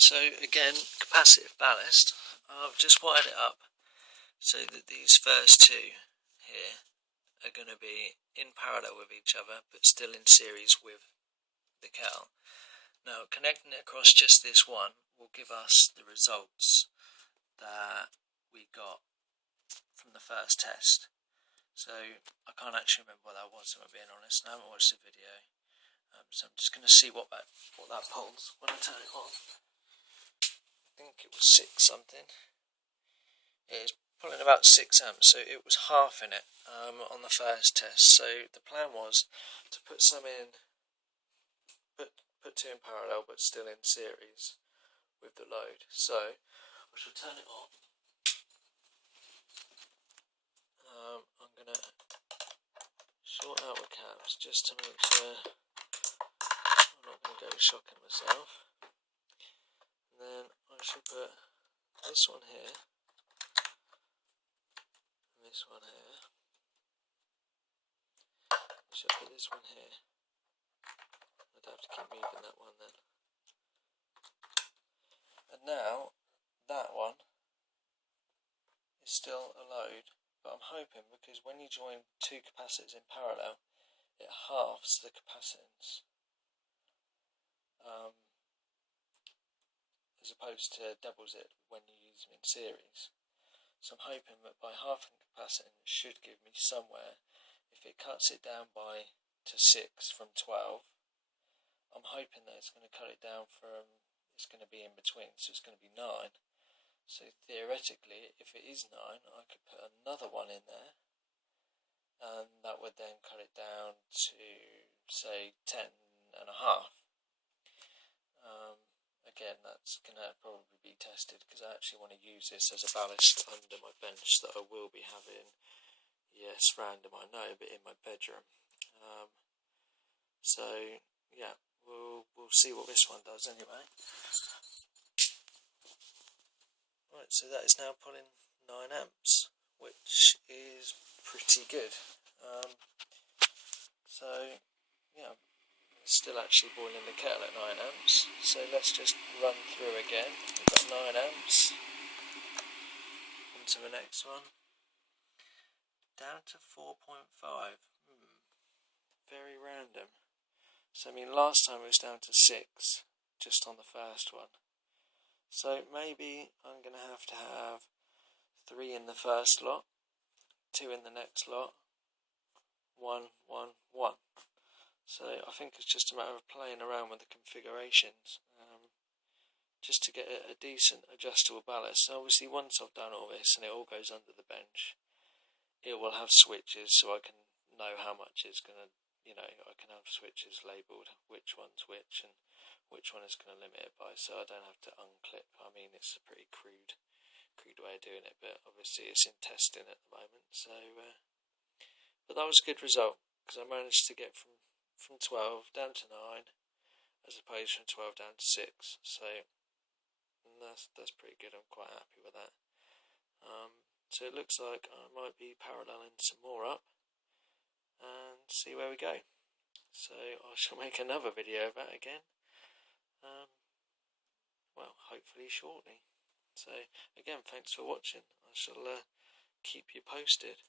So again, capacitive ballast. I've just wired it up so that these first two here are going to be in parallel with each other but still in series with the kettle. Now connecting it across just this one will give us the results that we got from the first test. So I can't actually remember what that was, if I'm being honest. I haven't watched the video, so I'm just going to see what that pulls when I turn it on. I think it was 6 something. It is pulling about 6 amps, so it was half in it on the first test. So the plan was to put some in, put 2 in parallel but still in series with the load. So I shall turn it on. I'm going to short out the caps just to make sure I'm not going to go shocking myself. And then I shall put this one here and this one here. I shall put this one here. I'd have to keep moving that one then. And now that one is still a load. But I'm hoping, because when you join 2 capacitors in parallel, it halves the capacitance, as opposed to doubles it when you use them in series. So I'm hoping that by halving the capacitance, it should give me somewhere, if it cuts it down to 6 from 12, I'm hoping that it's going to cut it down it's going to be in between, so it's going to be 9. So theoretically, if it is 9, I could put another one in there, and that would then cut it down to, say, 10 and a half. Again, that's going to probably be tested, because I actually want to use this as a ballast under my bench that I will be having, yes, random I know, but in my bedroom. So yeah, we'll see what this one does anyway. Right, so that is now pulling 9 amps, which is pretty good. So yeah, it's still actually boiling the kettle at 9 amps. So let's just run through again. We've got 9 amps. Into the next one. Down to 4.5. Very random. So I mean, last time it was down to 6, just on the first one. So maybe I'm going to have 3 in the first lot, 2 in the next lot, 1, 1, 1. So I think it's just a matter of playing around with the configurations, just to get a decent adjustable ballast. So obviously once I've done all this and it all goes under the bench, it will have switches so I can know how much it's going to, I can have switches labelled which one's which and which one is going to limit it by, so I don't have to unclip. I mean, it's a pretty crude way of doing it, but obviously it's in testing at the moment. So, but that was a good result, because I managed to get from 12 down to 9, as opposed from 12 down to 6. So that's pretty good. I'm quite happy with that. So it looks like I might be paralleling some more up and see where we go. So I shall make another video of that again. Well, hopefully shortly. So again, thanks for watching. I shall keep you posted.